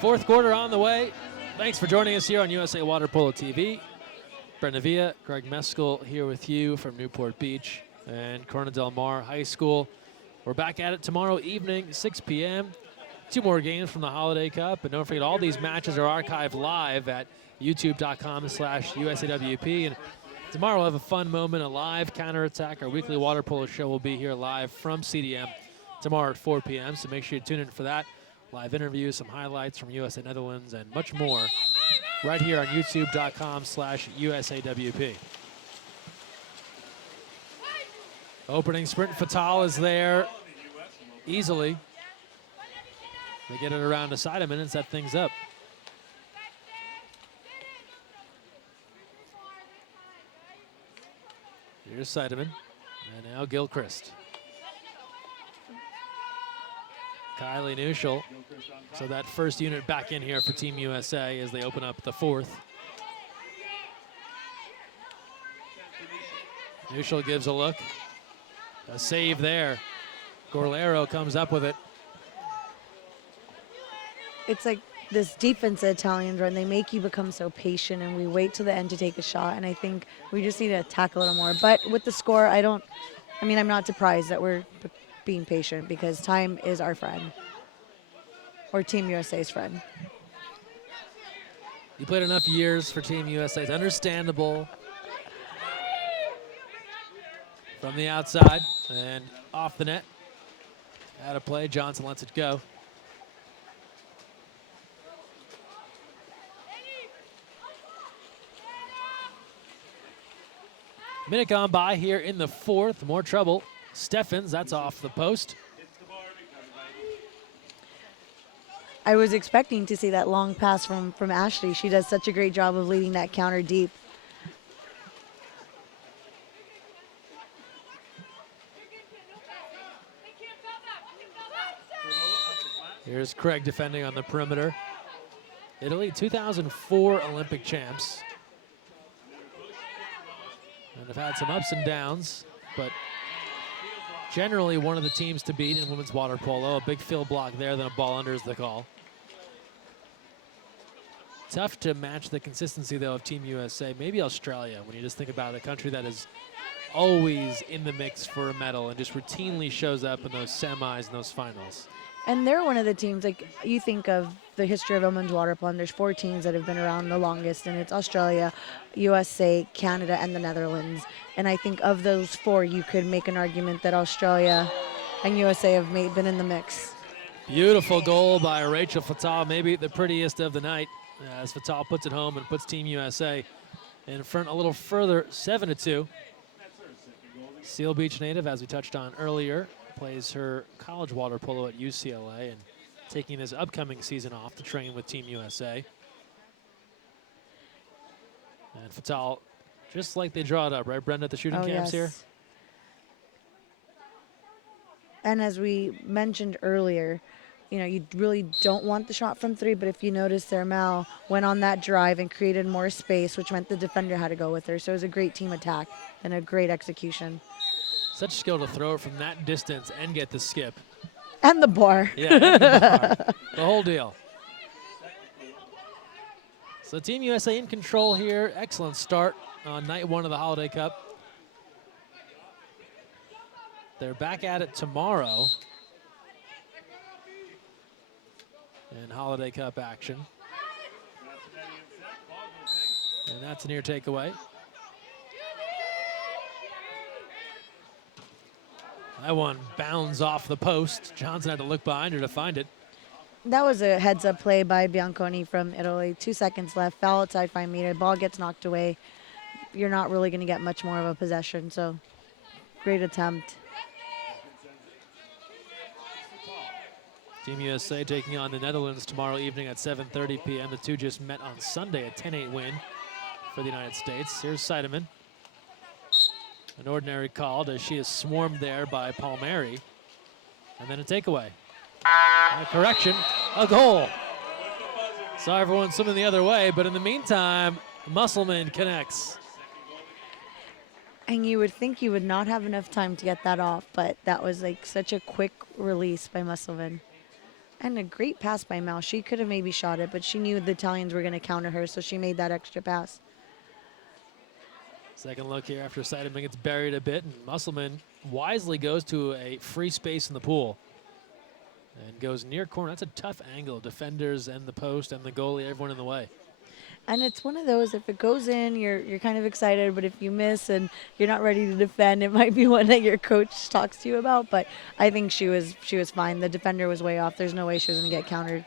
Fourth quarter on the way. Thanks for joining us here on USA Water Polo TV. Brenda Villa, Greg Meskel here with you from Newport Beach and Corona Del Mar High School. We're back at it tomorrow evening, 6 p.m. 2 more games from the Holiday Cup. And don't forget, all these matches are archived live at youtube.com/USAWP. And tomorrow we'll have a fun moment, a live counterattack. Our weekly water polo show will be here live from CDM tomorrow at 4 p.m. So make sure you tune in for that. Live interviews, some highlights from USA Netherlands, and much more right here on youtube.com/USAWP. Opening sprint fatale is there easily. They get it around to Seidemann and set things up. Here's Seidemann, and now Gilchrist. Kylie Nuschel. So that first unit back in here for Team USA as they open up the fourth. Nuschel gives a look. A save there. Gorlero comes up with it. It's like this defense the Italians run. They make you become so patient, and we wait till the end to take a shot. And I think we just need to attack a little more. But with the score, I'm not surprised that we're being patient because time is our friend, or Team USA's friend. You played enough years for Team USA. It's understandable. From the outside and off the net. Out of play, Johnson lets it go. Minute gone by here in the fourth. More trouble. Steffens, that's off the post. I was expecting to see that long pass from Ashley. She does such a great job of leading that counter deep. Here's Craig defending on the perimeter. Italy, 2004 Olympic champs. And have had some ups and downs, but generally one of the teams to beat in women's water polo. A big field block there, then a ball under is the call. Tough to match the consistency, though, of Team USA. Maybe Australia, when you just think about a country that is always in the mix for a medal and just routinely shows up in those semis and those finals. And they're one of the teams, like you think of the history of women's water polo, there's 4 teams that have been around the longest, and it's Australia, USA, Canada, and the Netherlands. And I think of those 4, you could make an argument that Australia and USA have been in the mix. Beautiful goal by Rachel Fatal, maybe the prettiest of the night, as Fatal puts it home and puts Team USA in front a little further, 7-2. Seal Beach native, as we touched on earlier, plays her college water polo at UCLA and taking this upcoming season off to train with Team USA. And Fatal, just like they draw it up, right, Brenda, at the shooting camps here? And as we mentioned earlier, you know, you really don't want the shot from 3, but if you notice there, Mal went on that drive and created more space, which meant the defender had to go with her. So it was a great team attack and a great execution. Such skill to throw it from that distance and get the skip. And the bar. Yeah, and the bar. The whole deal. So Team USA in control here. Excellent start on night 1 of the Holiday Cup. They're back at it tomorrow in Holiday Cup action. And that's a near takeaway. That one bounds off the post. Johnson had to look behind her to find it. That was a heads-up play by Bianconi from Italy. 2 seconds left, foul outside 5 meter, ball gets knocked away. You're not really going to get much more of a possession, so great attempt. Team USA taking on the Netherlands tomorrow evening at 7:30 p.m. The two just met on Sunday, a 10-8 win for the United States. Here's Seidemann. An ordinary call as she is swarmed there by Palmieri. And then a takeaway. A correction, a goal. Saw everyone swimming the other way, but in the meantime, Musselman connects. And you would think you would not have enough time to get that off, but that was like such a quick release by Musselman. And a great pass by Mal. She could have maybe shot it, but she knew the Italians were going to counter her, so she made that extra pass. Second look here after Seidemann gets buried a bit, and Musselman wisely goes to a free space in the pool and goes near corner. That's a tough angle. Defenders and the post and the goalie, everyone in the way. And it's one of those, if it goes in, you're kind of excited, but if you miss and you're not ready to defend, it might be one that your coach talks to you about. But I think she was fine. The defender was way off. There's no way she was going to get countered.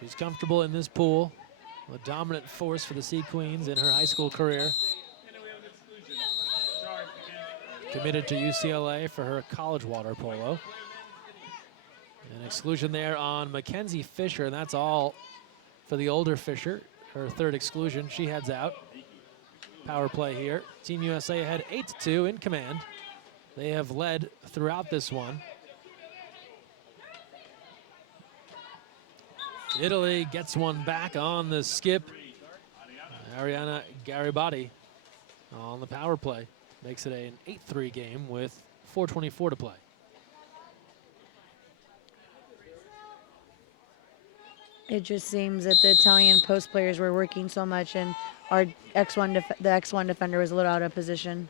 She's comfortable in this pool. A dominant force for the Sea Queens in her high school career. Committed to UCLA for her college water polo. An exclusion there on Mackenzie Fisher, and that's all for the older Fisher. Her 3rd exclusion, she heads out. Power play here. Team USA ahead 8-2 in command. They have led throughout this one. Italy gets one back on the skip. Ariana Garibaldi on the power play. Makes it an 8-3 game with 4:24 to play. It just seems that the Italian post players were working so much, and our the X1 defender was a little out of position.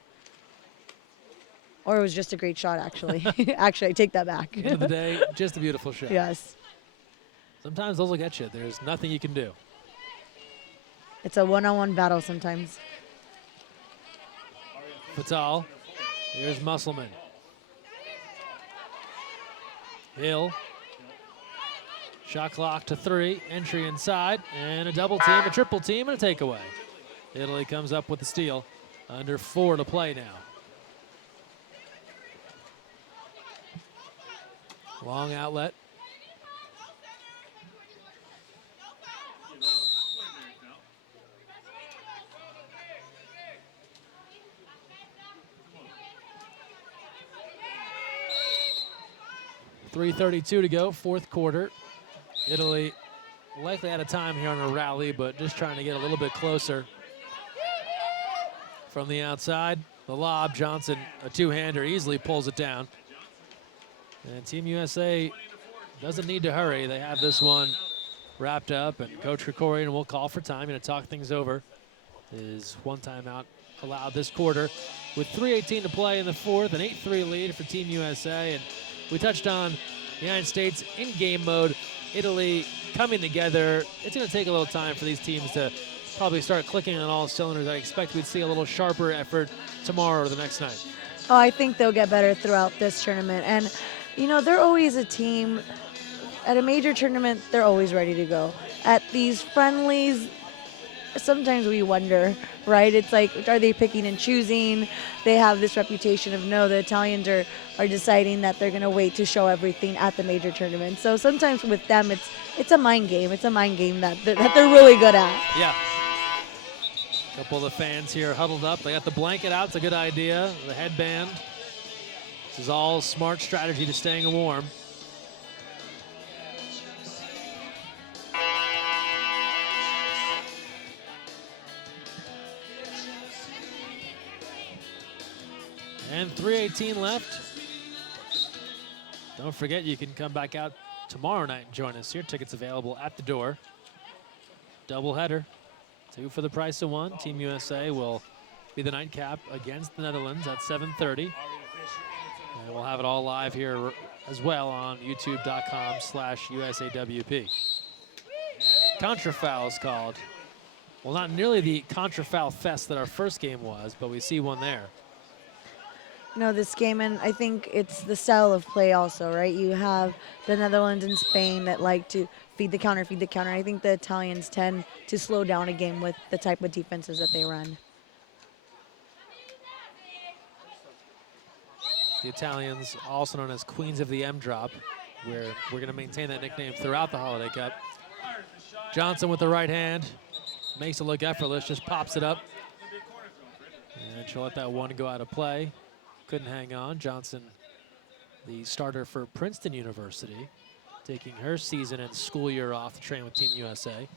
Or it was just a great shot, actually. Actually, I take that back. End of the day, just a beautiful shot. Yes. Sometimes those will get you. There's nothing you can do. It's a one-on-one battle sometimes. Fatal. Here's Musselman. Hill. Shot clock to 3. Entry inside. And a double team, a triple team, and a takeaway. Italy comes up with the steal. Under 4 to play now. Long outlet. .332 to go, 4th quarter. Italy likely out of time here on a rally, but just trying to get a little bit closer. From the outside, the lob, Johnson, a two-hander, easily pulls it down. And Team USA doesn't need to hurry. They have this one wrapped up, and Coach Krikorian will call for time. Going to talk things over. His one timeout allowed this quarter with 3:18 to play in the fourth, an 8-3 lead for Team USA. And we touched on the United States in game mode, Italy coming together. It's going to take a little time for these teams to probably start clicking on all cylinders. I expect we'd see a little sharper effort tomorrow or the next night. Oh, I think they'll get better throughout this tournament. And, you know, they're always a team. At a major tournament, they're always ready to go. At these friendlies, sometimes we wonder, right? It's like, are they picking and choosing? They have this reputation of, no, the Italians are deciding that they're going to wait to show everything at the major tournament. So sometimes with them, it's a mind game. It's a mind game that they're really good at. Yeah. A couple of the fans here huddled up. They got the blanket out. It's a good idea. The headband. This is all smart strategy to staying warm. And 3:18 left. Don't forget, you can come back out tomorrow night and join us here. Tickets available at the door. Doubleheader. 2 for the price of 1. Team USA will be the nightcap against the Netherlands at 7:30. And we'll have it all live here as well on youtube.com/USAWP. Contra foul is called. Well, not nearly the contra foul fest that our first game was, but we see one there. No, this game, and I think it's the style of play also, right? You have the Netherlands and Spain that like to feed the counter. I think the Italians tend to slow down a game with the type of defenses that they run. The Italians, also known as Queens of the M Drop, where we're going to maintain that nickname throughout the Holiday Cup. Johnson with the right hand, makes it look effortless, just pops it up. And she'll let that one go out of play. Couldn't hang on. Johnson, the starter for Princeton University, taking her season and school year off to train with Team USA.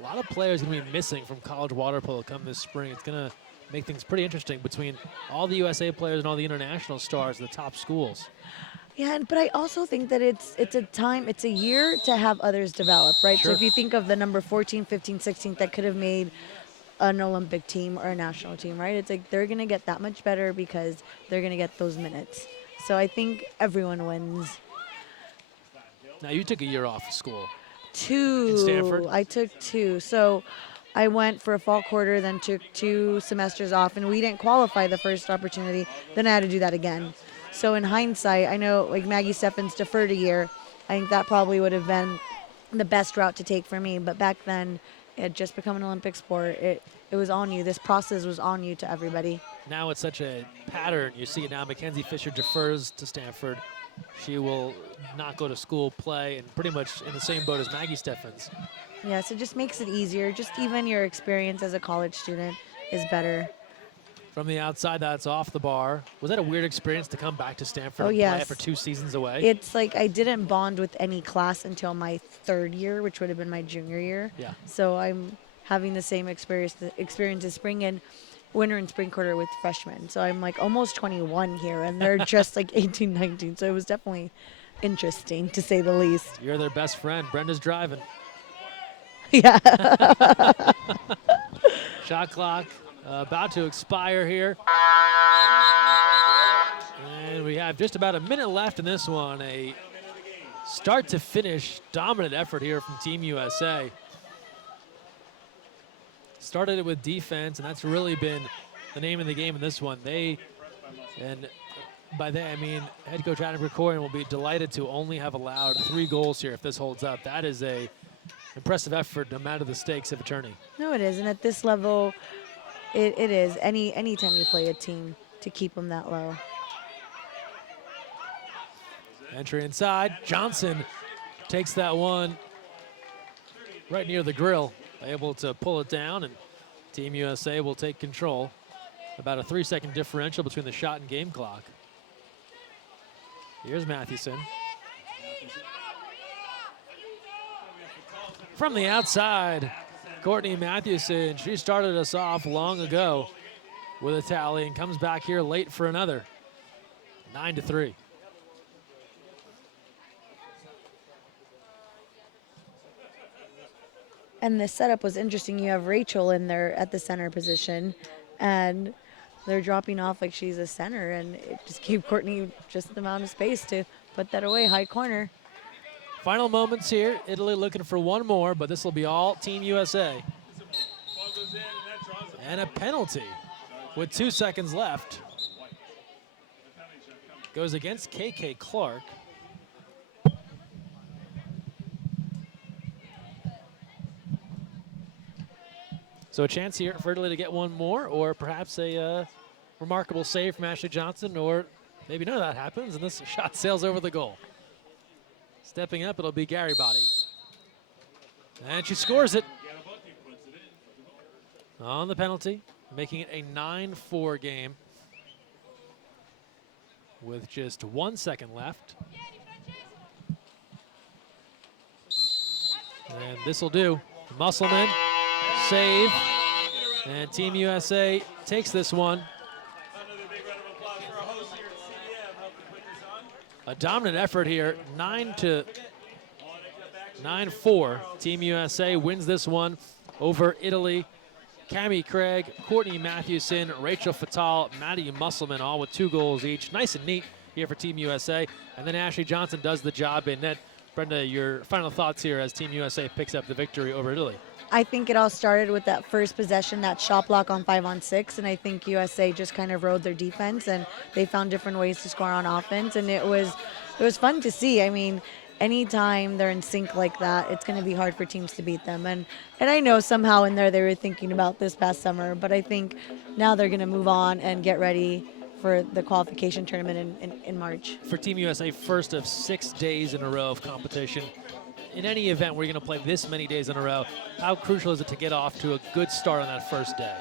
A lot of players going to be missing from college water polo come this spring. It's going to make things pretty interesting between all the USA players and all the international stars of the top schools. Yeah, but I also think that it's a year to have others develop, right? Sure. So if you think of the number 14, 15, 16 that could have made an Olympic team or a national team, right? It's like they're going to get that much better because they're going to get those minutes. So I think everyone wins. Now, you took a year off of school. 2. In Stanford? I took 2. So I went for a fall quarter, then took 2 semesters off, and we didn't qualify the first opportunity. Then I had to do that again. So in hindsight, I know like Maggie Steffens deferred a year. I think that probably would have been the best route to take for me. But back then, it had just become an Olympic sport. It was on you. This process was on you to everybody. Now it's such a pattern. You see it now. Mackenzie Fisher defers to Stanford. She will not go to school, play, and pretty much in the same boat as Maggie Steffens. Yeah, so it just makes it easier. Just even your experience as a college student is better. From the outside, that's off the bar. Was that a weird experience to come back to Stanford Oh, and play yes. after 2 seasons away? It's like I didn't bond with any class until my 3rd year, which would have been my junior year. Yeah. So I'm having the same experience this spring and winter and spring quarter with freshmen. So I'm like almost 21 here, and they're just like 18, 19. So it was definitely interesting, to say the least. You're their best friend. Brenda's driving. Yeah. Shot clock about to expire here. And we have just about a minute left in this one. A start to finish dominant effort here from Team USA. Started it with defense, and that's really been the name of the game in this one. And by that I mean head coach Adam Krikorian will be delighted to only have allowed 3 goals here if this holds up. That is a impressive effort no matter the stakes of a tourney. No, it is. And at this level, it is. Anytime you play a team, to keep them that low. Entry inside. Johnson takes that one right near the grill. Able to pull it down, and Team USA will take control. About a 3-second differential between the shot and game clock. Here's Mathewson. From the outside, Courtney Mathewson. She started us off long ago with a tally and comes back here late for another. 9-3. And the setup was interesting. You have Rachel in there at the center position, and they're dropping off like she's a center, and it just gave Courtney just the amount of space to put that away, high corner. Final moments here. Italy looking for one more, but this will be all Team USA. And a penalty with 2 seconds left. Goes against KK Clark. So a chance here for Italy to get one more, or perhaps a remarkable save from Ashley Johnson, or maybe none of that happens and this shot sails over the goal. Stepping up, it'll be Garibaldi. And she scores it on the penalty, making it a 9-4 game with just 1 second left. And this will do. Musselman, save, and Team USA takes this one. A dominant effort here, 9-4. Team USA wins this one over Italy. Cami Craig, Courtney Matthewson, Rachel Fatal, Maddie Musselman, all with 2 goals each. Nice and neat here for Team USA. And then Ashley Johnson does the job in net. Brenda, your final thoughts here as Team USA picks up the victory over Italy. I think it all started with that first possession, that shot block on 5-on-6, and I think USA just kind of rode their defense, and they found different ways to score on offense, and it was fun to see. I mean, anytime they're in sync like that, it's going to be hard for teams to beat them. And I know somehow in there they were thinking about this past summer, but I think now they're going to move on and get ready for the qualification tournament in March. For Team USA, first of 6 days in a row of competition. In any event where you're going to play this many days in a row, how crucial is it to get off to a good start on that first day?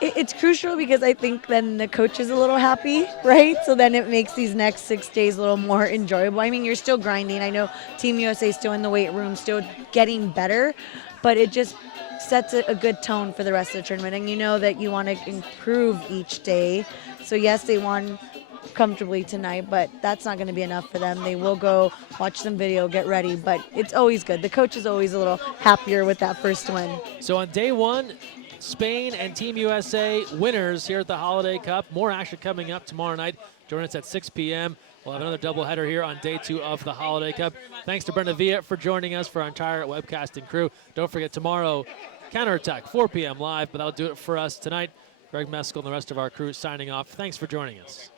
It's crucial because I think then the coach is a little happy, right? So then it makes these next 6 days a little more enjoyable. I mean, you're still grinding. I know Team USA is still in the weight room, still getting better, but it just sets a good tone for the rest of the tournament. And you know that you want to improve each day. So yes, they won comfortably tonight, but that's not going to be enough for them. They will go watch some video, get ready, but it's always good. The coach is always a little happier with that first win. So on day one, Spain and Team USA winners here at the Holiday Cup. More action coming up tomorrow night. Join us at 6 p.m. We'll have another doubleheader here on day 2 of the Holiday Cup. Thanks to Brenda Villa for joining us, for our entire webcasting crew. Don't forget tomorrow, Counterattack, 4 p.m. live, but that'll do it for us tonight. Greg Meskel and the rest of our crew signing off. Thanks for joining us.